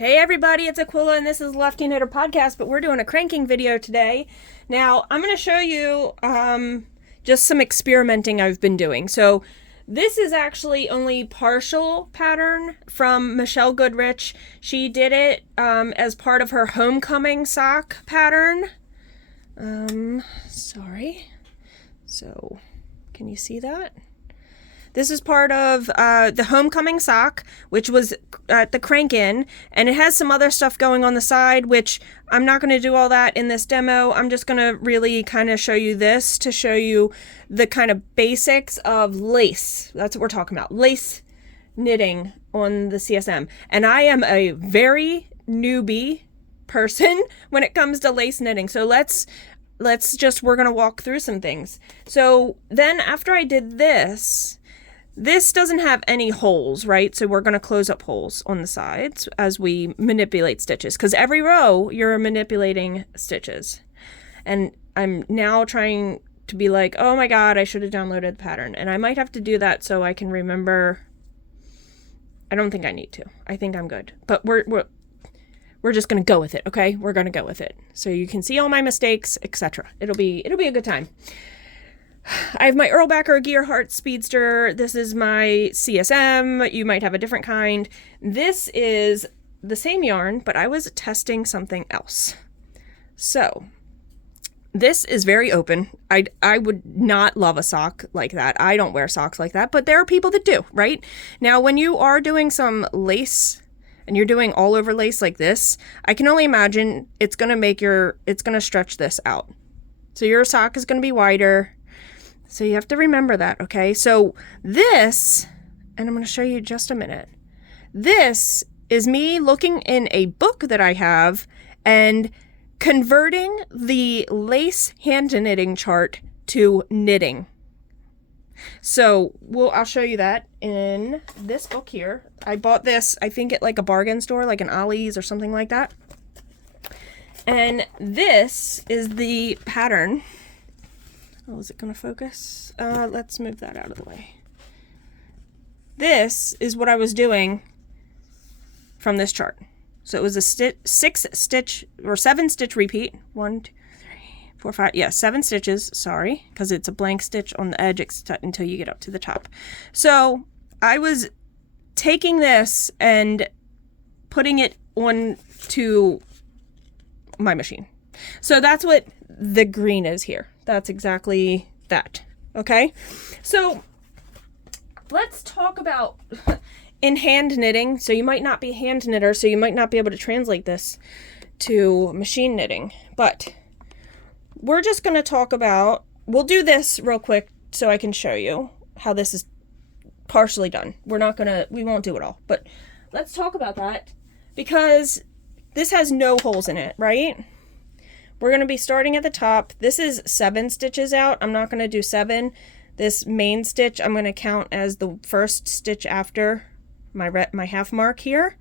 Hey everybody, it's Aquila and this is Lefty Knitter Podcast, but we're doing a cranking video today. Now, I'm going to show you just some experimenting I've been doing. So this is actually only partial pattern from Michelle Goodrich. She did it as part of her homecoming sock pattern. Sorry. So, can you see that? This is part of the homecoming sock, which was at the crank-in, and it has some other stuff going on the side, which I'm not going to do all that in this demo. I'm just going to really kind of show you this to show you the kind of basics of lace. That's what we're talking about, lace knitting on the CSM. And I am a very newbie person when it comes to lace knitting. So we're going to walk through some things. So then after I did this doesn't have any holes, right? So we're going to close up holes on the sides as we manipulate stitches, because every row you're manipulating stitches. And I'm now trying to be like, oh my God, I should have downloaded the pattern. And I might have to do that so I can remember. I don't think I need to. I think I'm good. But we're just going to go with it, okay? We're going to go with it. So you can see all my mistakes, etc. It'll be a good time. I have my Erlbacher Gearhart Speedster. This is my CSM. You might have a different kind. This is the same yarn, but I was testing something else. So this is very open. I would not love a sock like that. I don't wear socks like that, but there are people that do, right? Now, when you are doing some lace and you're doing all over lace like this, I can only imagine it's going to stretch this out. So your sock is going to be wider. So you have to remember that, okay? So this, and I'm going to show you just a minute. This is me looking in a book that I have and converting the lace hand knitting chart to knitting. So I'll show you that in this book here. I bought this, I think at like a bargain store, like an Ollie's or something like that. And this is the pattern. Oh, is it going to focus? Let's move that out of the way. This is what I was doing from this chart. So it was a 7 stitch repeat. 1, 2, 3, 4, 5. Yeah, 7 stitches. Sorry, because it's a blank stitch on the edge until you get up to the top. So I was taking this and putting it on to my machine. So that's what the green is here. That's exactly that. Okay, so let's talk about in hand knitting. So you might not be a hand knitter, so you might not be able to translate this to machine knitting, but we're just going to talk about, we'll do this real quick so I can show you how this is partially done. We won't do it all, but let's talk about that because this has no holes in it, right? We're going to be starting at the top. This is 7 stitches out. I'm not going to do 7. This main stitch I'm going to count as the first stitch after my half mark here.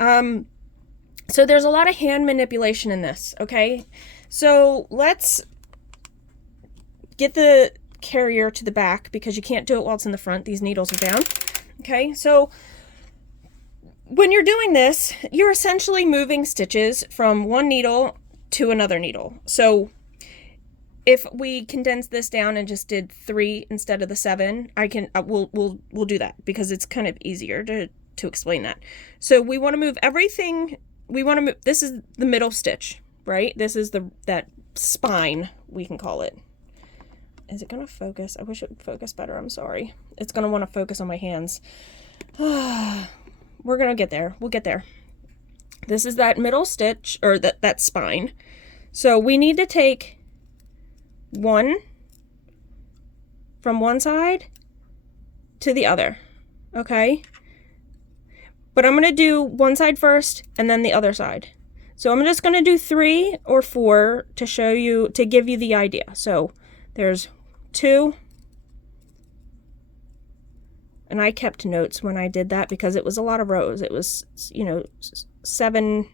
So there's a lot of hand manipulation in this, okay? So let's get the carrier to the back because you can't do it while it's in the front. These needles are down. Okay, so when you're doing this, you're essentially moving stitches from one needle to another needle. So if we condense this down and just did 3 instead of the 7, we'll do that because it's kind of easier to explain that. So we want to move everything. This is the middle stitch, right? This is that spine, we can call it. Is it going to focus? I wish it would focus better. I'm sorry. It's going to want to focus on my hands. We're going to get there. We'll get there. This is that middle stitch, or that spine. So we need to take 1 from one side to the other, okay? But I'm going to do one side first and then the other side. So I'm just going to do 3 or 4 to show you, to give you the idea. So there's 2. And I kept notes when I did that because it was a lot of rows. It was, 7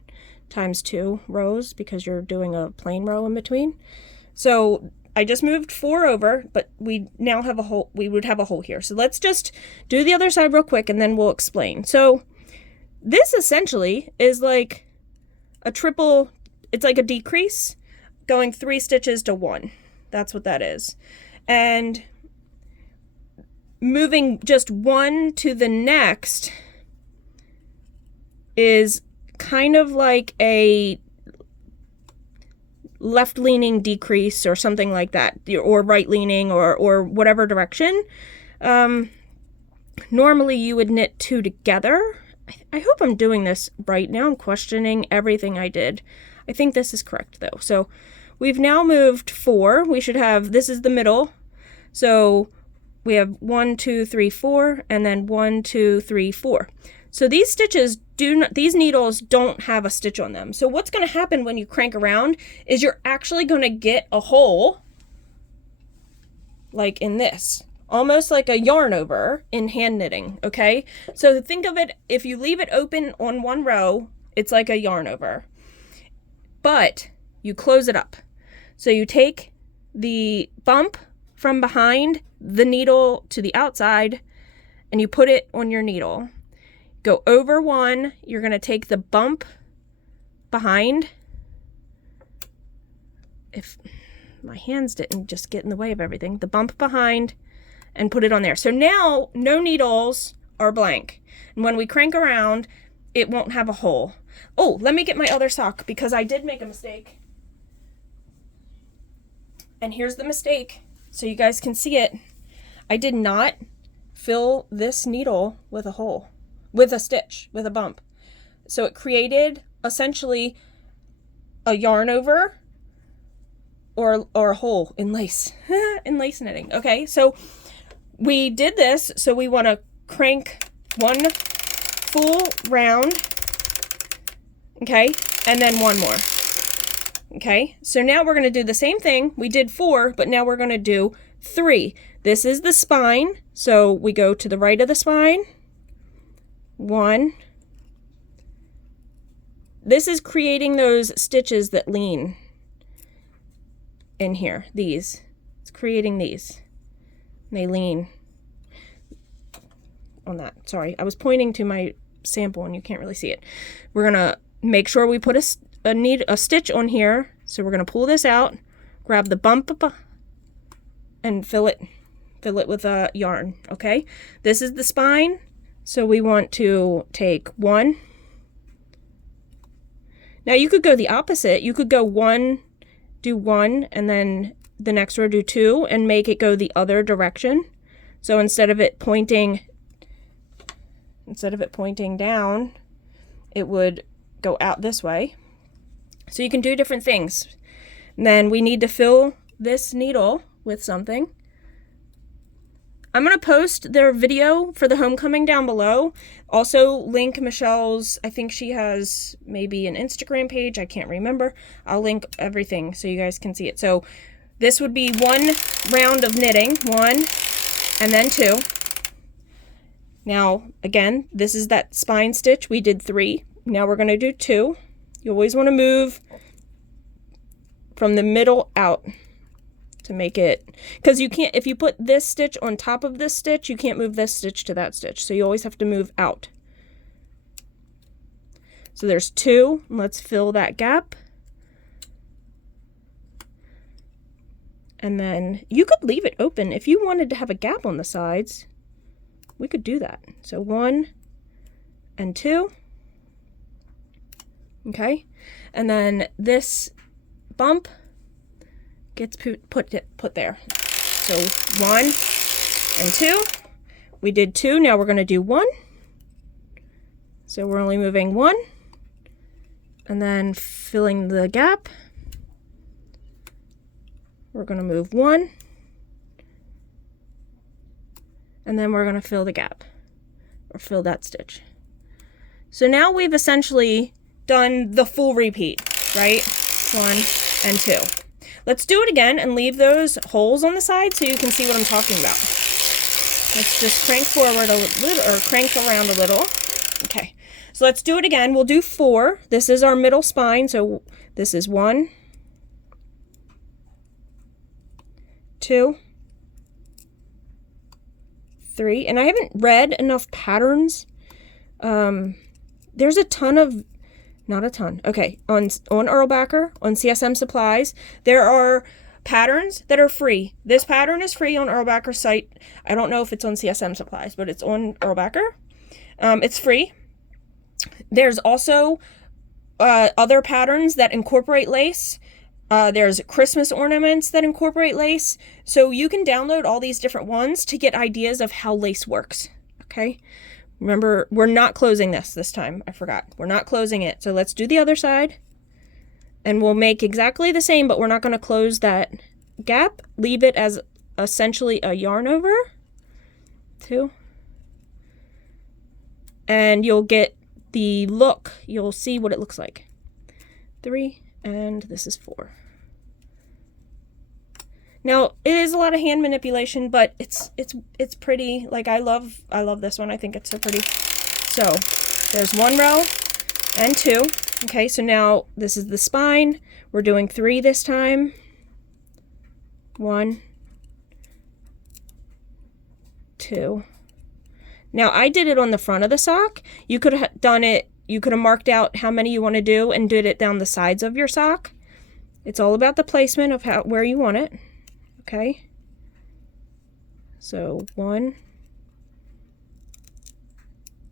times 2 rows because you're doing a plain row in between. So I just moved 4 over, but we now have a hole. We would have a hole here. So let's just do the other side real quick and then we'll explain. So this essentially is like a triple, it's like a decrease going 3 stitches to 1. That's what that is. And moving just 1 to the next is kind of like a left-leaning decrease or something like that, or right-leaning, or whatever direction. Normally you would knit 2 together. I hope I'm doing this right. Now I'm questioning everything I did. I think this is correct though. So we've now moved 4. We should have, this is the middle. So we have 1, 2, 3, 4, and then 1, 2, 3, 4. So these stitches these needles don't have a stitch on them. So what's going to happen when you crank around is you're actually going to get a hole like in this, almost like a yarn over in hand knitting. Okay. So think of it, if you leave it open on one row, it's like a yarn over, but you close it up. So you take the bump from behind the needle to the outside and you put it on your needle. Go over 1, you're going to take the bump behind. If my hands didn't just get in the way of everything, the bump behind and put it on there. So now no needles are blank. And when we crank around, it won't have a hole. Oh, let me get my other sock because I did make a mistake. And here's the mistake so you guys can see it. I did not fill this needle with a hole, with a stitch, with a bump. So it created essentially a yarn over or a hole in lace, in lace knitting. Okay, so we did this, so we want to crank 1 full round, okay, and then 1 more. Okay, so now we're going to do the same thing. We did 4, but now we're going to do 3. This is the spine, so we go to the right of the spine. 1. This is creating those stitches that lean in here. These. It's creating these. They lean on that. Sorry, I was pointing to my sample and you can't really see it. We're going to make sure we put a stitch on here. So we're going to pull this out, grab the bump and fill it with a yarn. Okay, this is the spine. So we want to take 1. Now you could go the opposite. You could go 1, do 1, and then the next row do 2 and make it go the other direction. So instead of it pointing down, it would go out this way. So you can do different things. And then we need to fill this needle with something. I'm going to post their video for the homecoming down below. Also link Michelle's, I think she has maybe an Instagram page. I can't remember. I'll link everything so you guys can see it. So this would be 1 round of knitting, 1 and then 2. Now, again, this is that spine stitch. We did 3. Now we're going to do 2. You always want to move from the middle out to make it, because you can't, if you put this stitch on top of this stitch, you can't move this stitch to that stitch. So you always have to move out. So there's 2. Let's fill that gap. And then you could leave it open. If you wanted to have a gap on the sides, we could do that. So 1 and 2. Okay. And then this bump gets put there. So 1 and 2. We did 2. Now we're going to do 1. So we're only moving 1. And then filling the gap. We're going to move 1. And then we're going to fill the gap. Or fill that stitch. So now we've essentially done the full repeat, right? 1 and 2. Let's do it again and leave those holes on the side so you can see what I'm talking about. Let's just crank forward a little, or crank around a little. Okay, so let's do it again. We'll do 4. This is our middle spine, so this is 1, 2, 3, and I haven't read enough patterns. there's a ton of, not a ton, okay, on Erlbacher, on CSM Supplies, there are patterns that are free. This pattern is free on Erlbacher's site. I don't know if it's on CSM Supplies, but it's on Erlbacher. It's free. There's also other patterns that incorporate lace. There's Christmas ornaments that incorporate lace. So you can download all these different ones to get ideas of how lace works. Okay. Remember, we're not closing this time. I forgot. We're not closing it. So let's do the other side. And we'll make exactly the same, but we're not going to close that gap. Leave it as essentially a yarn over. 2. And you'll get the look. You'll see what it looks like. 3, and this is 4. Now, it is a lot of hand manipulation, but it's pretty. Like, I love this one. I think it's so pretty. So, there's 1 row and 2. Okay, so now this is the spine. We're doing 3 this time. 1, 2. Now, I did it on the front of the sock. You could have done it, you could have marked out how many you want to do and did it down the sides of your sock. It's all about the placement of where you want it. Okay. So 1,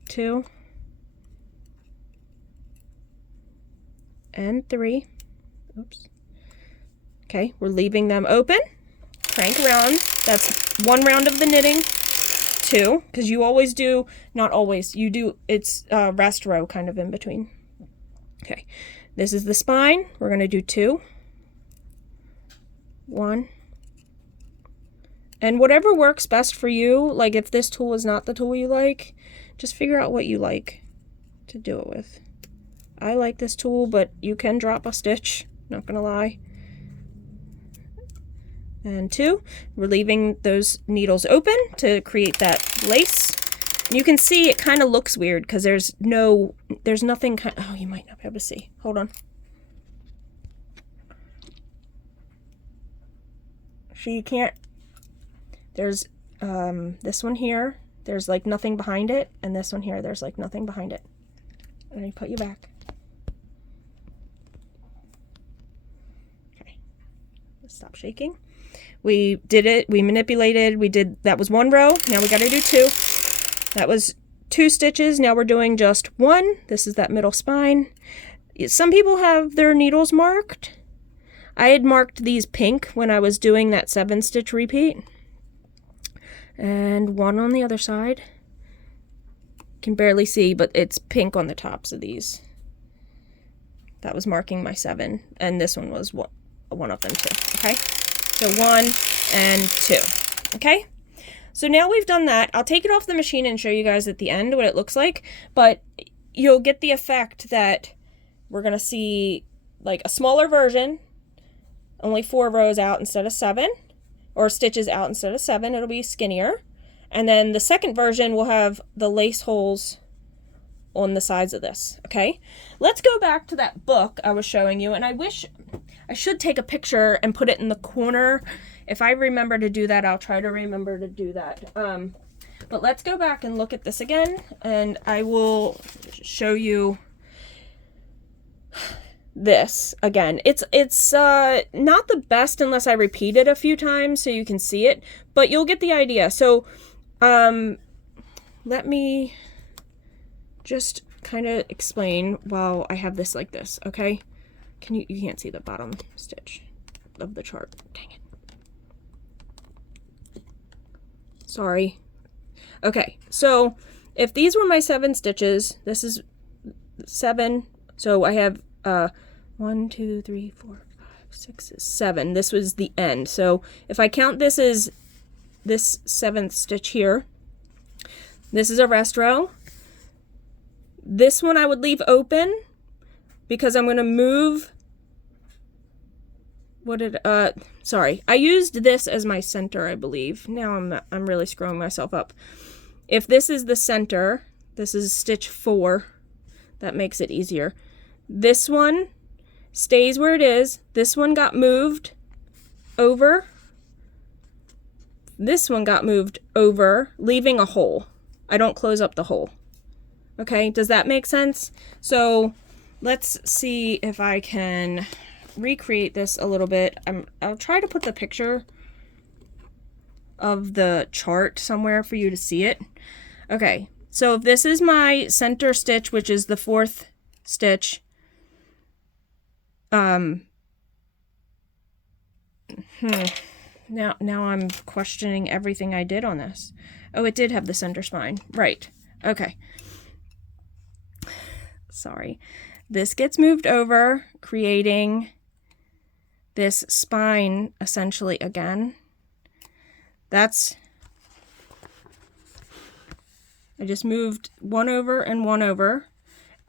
2, and 3. Oops. Okay, we're leaving them open. Crank around. That's 1 round of the knitting. 2, because you always do, not always, you do, it's rest row kind of in between. Okay, this is the spine. We're going to do 2. 1. And whatever works best for you, like if this tool is not the tool you like, just figure out what you like to do it with. I like this tool, but you can drop a stitch, not gonna lie. And 2, we're leaving those needles open to create that lace. You can see it kind of looks weird because there's nothing, oh, you might not be able to see. Hold on. So you can't, there's this one here, there's like nothing behind it, and this one here, there's like nothing behind it. And I put you back. Okay, let's stop shaking. We did it, we manipulated, that was 1 row, now we gotta do 2. That was 2 stitches, now we're doing just 1. This is that middle spine. Some people have their needles marked. I had marked these pink when I was doing that 7-stitch repeat. And 1 on the other side. Can barely see, but it's pink on the tops of these. That was marking my 7, and this one was one of them too, okay? So 1 and 2, okay? So now we've done that. I'll take it off the machine and show you guys at the end what it looks like, but you'll get the effect that we're gonna see like a smaller version, only 4 rows out instead of 7, or stitches out instead of 7, it'll be skinnier. And then the second version will have the lace holes on the sides of this, okay? Let's go back to that book I was showing you, and I wish I should take a picture and put it in the corner. If I remember to do that, I'll try to remember to do that. But let's go back and look at this again, and I will show you this again. It's not the best unless I repeat it a few times so you can see it, but you'll get the idea. So let me just kind of explain while I have this like this, okay? You can't see the bottom stitch of the chart. Dang it. Sorry. Okay, so if these were my 7 stitches, this is 7, so I have 1, 2, 3, 4, 5, 6, 7. This was the end. So if I count this as this 7th stitch here, this is a rest row. This one I would leave open because I'm going to move. Sorry, I used this as my center, I believe. Now I'm really screwing myself up. If this is the center, this is stitch 4. That makes it easier. This one stays where it is. This one got moved over. This one got moved over, leaving a hole. I don't close up the hole. Okay, does that make sense? So let's see if I can recreate this a little bit. I'll try to put the picture of the chart somewhere for you to see it. Okay, so if this is my center stitch, which is the 4th stitch, now I'm questioning everything I did on this. Oh, it did have the center spine. Right. Okay. Sorry. This gets moved over, creating this spine essentially again. I just moved one over and one over,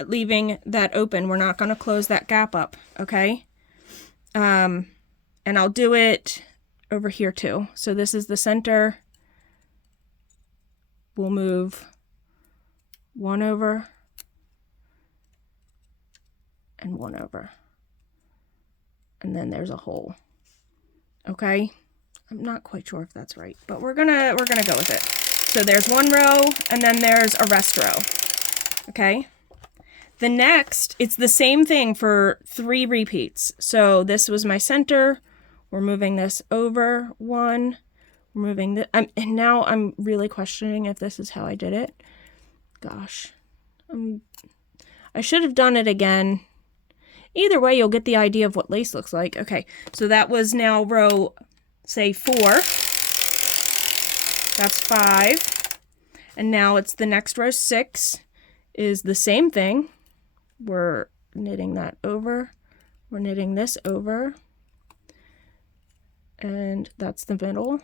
leaving that open. We're not going to close that gap up, okay? And I'll do it over here too. So this is the center. We'll move one over and one over. And then there's a hole. Okay? I'm not quite sure if that's right, but we're gonna go with it. So there's one row and then there's a rest row. Okay? The next, it's the same thing for 3 repeats. So this was my center. We're moving this over one. We're moving this. And now I'm really questioning if this is how I did it. Gosh. I should have done it again. Either way, you'll get the idea of what lace looks like. Okay, so that was now row, say, 4. That's 5. And now it's the next row, 6, is the same thing. We're knitting that over. We're knitting this over. And that's the middle.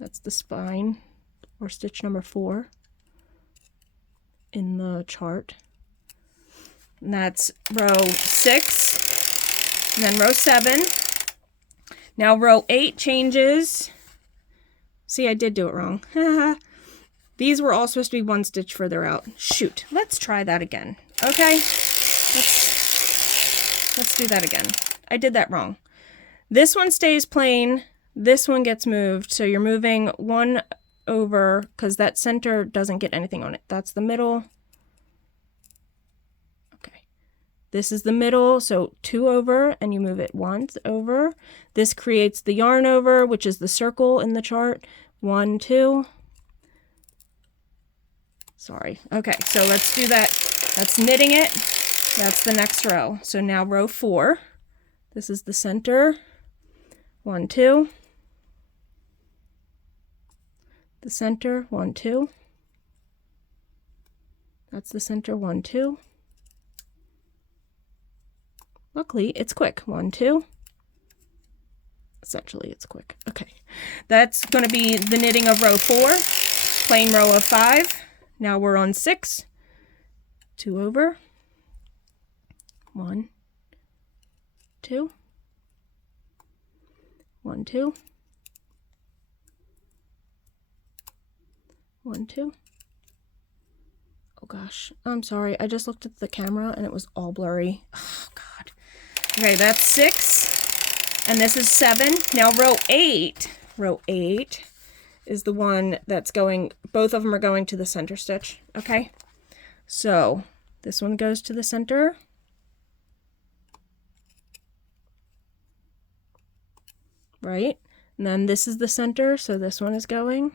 That's the spine, or stitch number 4 in the chart. And that's row 6, and then row 7. Now row 8 changes. See, I did do it wrong. These were all supposed to be 1 stitch further out. Shoot, let's try that again. Okay, let's do that again. I did that wrong. This one stays plain. This one gets moved. So you're moving one over because that center doesn't get anything on it. That's the middle. This is the middle, so 2 over, and you move it once over. This creates the yarn over, which is the circle in the chart. 1, 2. Sorry. Okay, so let's do that. That's knitting it. That's the next row. So now row 4. This is the center. 1, 2. The center, 1, 2. That's the center, 1, 2. Luckily, it's quick. 1, 2. Essentially, it's quick. Okay. That's going to be the knitting of row 4. Plain row of 5. Now we're on 6. 2 over. 1, 2. 1, 2. 1, 2. Oh gosh, I'm sorry. I just looked at the camera and it was all blurry. Oh God. Okay, that's 6, and this is 7. Now row 8 is the one that's going, both of them are going to the center stitch, okay? So this one goes to the center. Right? And then this is the center, so this one is going.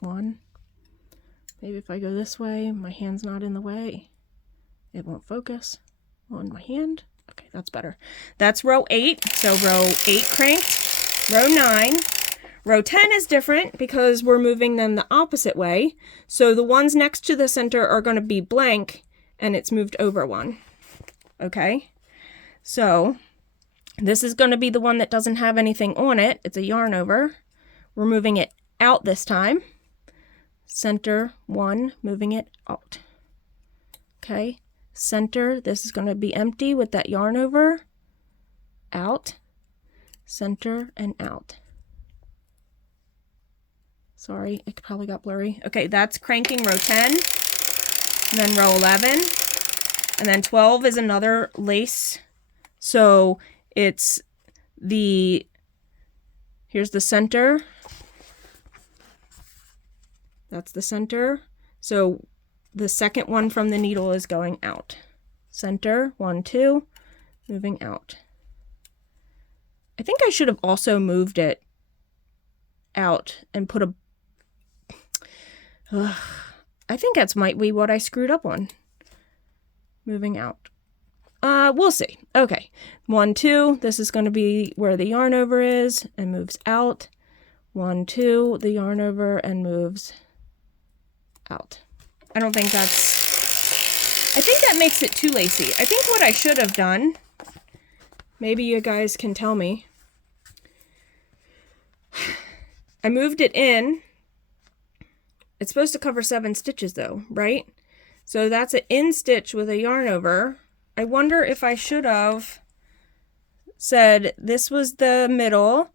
1. Maybe if I go this way, my hand's not in the way. It won't focus on my hand. Okay, that's better. That's row 8. So row 8 cranked. Row 9. Row 10 is different because we're moving them the opposite way. So the ones next to the center are going to be blank and it's moved over one. Okay? So this is going to be the one that doesn't have anything on it. It's a yarn over. We're moving it out this time. Center 1, moving it out. Okay? Center, this is going to be empty with that yarn over. Out. Center and out. Sorry, it probably got blurry. Okay, that's cranking row 10. And then row 11. And then 12 is another lace. So it's the, here's the center. That's the center. So the second one from the needle is going out. Center, 1, 2, moving out. I think I should have also moved it out and put a... I think that's might be what I screwed up on. Moving out. We'll see. Okay. 1, 2. This is going to be where the yarn over is and moves out. 1, 2. The yarn over and moves out. I don't think that's... I think that makes it too lacy. I think what I should have done, maybe you guys can tell me. I moved it in. It's supposed to cover 7 stitches though, right? So that's an in stitch with a yarn over. I wonder if I should have said this was the middle.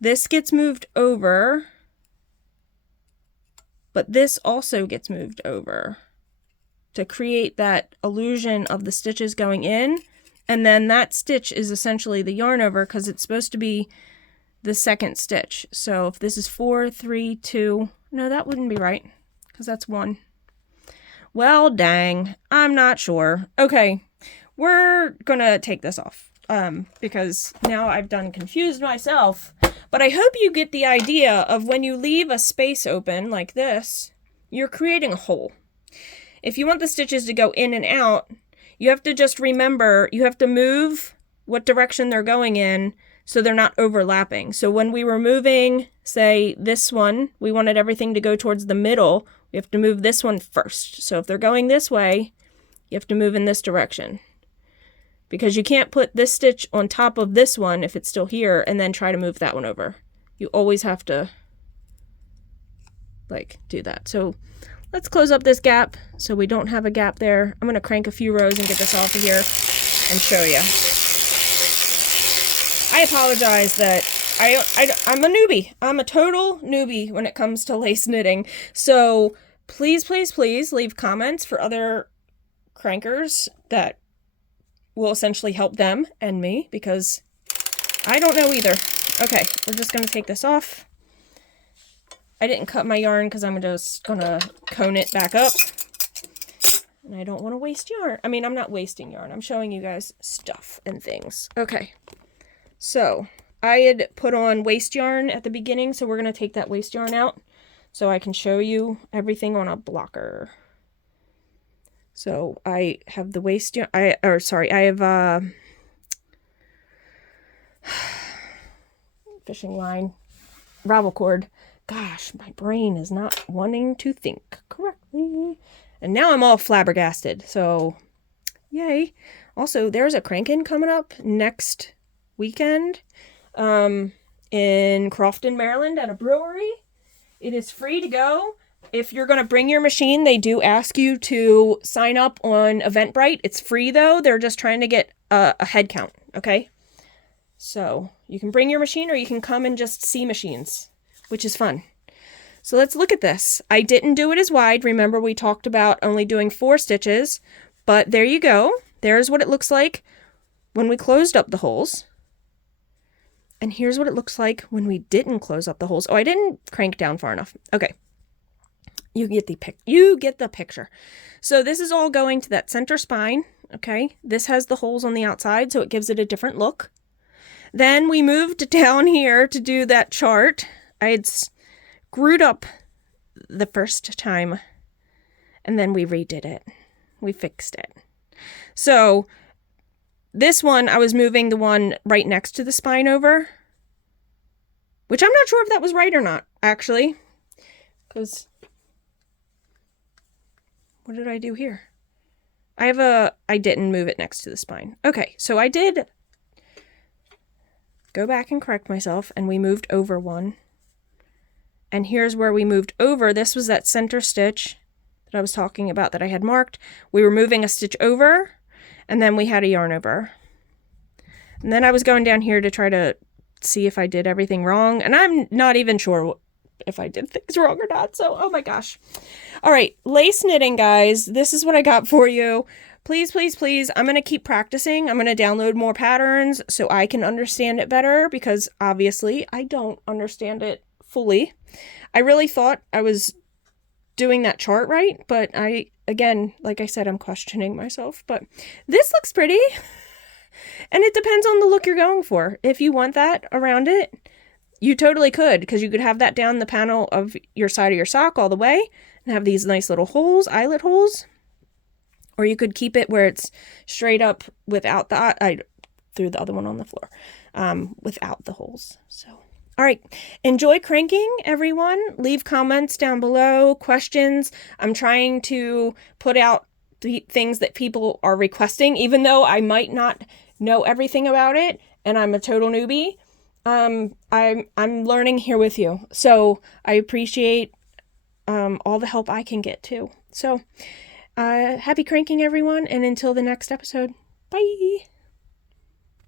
This gets moved over. But this also gets moved over to create that illusion of the stitches going in. And then that stitch is essentially the yarn over because it's supposed to be the second stitch. So if this is 4, 3, 2, no, that wouldn't be right because that's 1. Well, dang, I'm not sure. Okay, we're gonna take this off because now I've done confused myself. But I hope you get the idea of when you leave a space open like this, you're creating a hole. If you want the stitches to go in and out, you have to just remember, you have to move what direction they're going in so they're not overlapping. So when we were moving, say, this one, we wanted everything to go towards the middle, we have to move this one first. So if they're going this way, you have to move in this direction. Because you can't put this stitch on top of this one if it's still here and then try to move that one over. You always have to, like, do that. So let's close up this gap so we don't have a gap there. I'm going to crank a few rows and get this off of here and show you. I apologize that I'm a newbie. I'm a total newbie when it comes to lace knitting. So please, please, please leave comments for other crankers that will essentially help them and me because I don't know either. Okay, we're just going to take this off. I didn't cut my yarn because I'm just going to cone it back up. And I don't want to waste yarn. I mean, I'm not wasting yarn. I'm showing you guys stuff and things. Okay, so I had put on waste yarn at the beginning, so we're going to take that waste yarn out so I can show you everything on a blocker. So I have the waste yarn, I have fishing line, ravel cord. Gosh, my brain is not wanting to think correctly. And now I'm all flabbergasted, so yay. Also, there's a crank-in coming up next weekend in Crofton, Maryland at a brewery. It is free to go. If you're going to bring your machine, they do ask you to sign up on Eventbrite. It's free, though. They're just trying to get a head count, okay? So you can bring your machine or you can come and just see machines, which is fun. So let's look at this. I didn't do it as wide. Remember, we talked about only doing 4 stitches, but there you go. There's what it looks like when we closed up the holes. And here's what it looks like when we didn't close up the holes. Oh, I didn't crank down far enough. Okay. You get the picture. So this is all going to that center spine, okay? This has the holes on the outside, so it gives it a different look. Then we moved down here to do that chart. I had screwed up the first time, and then we redid it. We fixed it. So this one, I was moving the one right next to the spine over, which I'm not sure if that was right or not, actually, because... what did I do here? I didn't move it next to the spine. Okay, so I did go back and correct myself, and we moved over one. And here's where we moved over. This was that center stitch that I was talking about that I had marked. We were moving a stitch over, and then we had a yarn over. And then I was going down here to try to see if I did everything wrong, and I'm not even sure if I did things wrong or not, so oh my gosh. All right, lace knitting, guys, this is what I got for you. Please, please, please, I'm going to keep practicing. I'm going to download more patterns so I can understand it better, because obviously I don't understand it fully. I really thought I was doing that chart right, but again, like I said, I'm questioning myself, but this looks pretty. And it depends on the look you're going for. If you want that around it, you totally could, because you could have that down the panel of your side of your sock all the way and have these nice little holes, eyelet holes. Or you could keep it where it's straight up without the, I threw the other one on the floor, without the holes. So, all right. Enjoy cranking, everyone. Leave comments down below, questions. I'm trying to put out the things that people are requesting, even though I might not know everything about it and I'm a total newbie. I'm learning here with you. So I appreciate all the help I can get too. So happy cranking, everyone, and until the next episode. Bye.